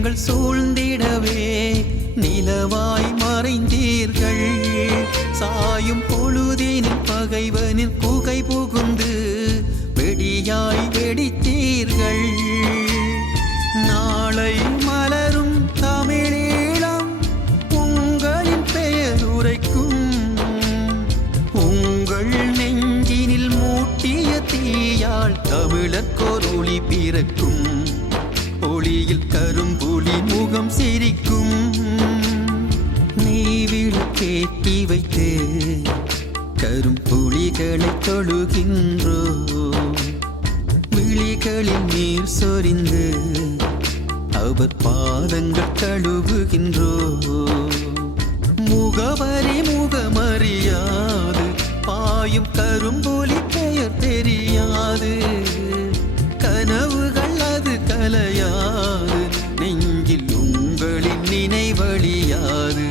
மேகங்கள் சூழ்ந்திடவே நிலவாய் மறைந்தீர்கள். சாயும் பொழுதினில் பகைவனின் குகை புகுந்து வெடியாய் வெடித்தீர்கள். நாளை மலரும் தமிழீழம் உங்களின் பெயர் உரைக்கும். உங்கள் நெஞ்சினில் மூட்டிய தீயால் தமிழர்க்கோர் ஒளி பிறக்கும். ஒளியில் கரும்புலி முகம் சிரிக்கும். நெய்விளக்கேற்றி வைத்து கரும்புலிகளை தொழுகின்றோ. விழிகளில் நீர் சொரிந்து அவர் பாதங்கள் கழுவுகின்றோ. முகவரி முகமறியாது பாயும் கரும்புலி பெயர் தெரியாது. கனவுகள் அது கலையாது, நெஞ்சில் உங்களின் நினைவழியாது.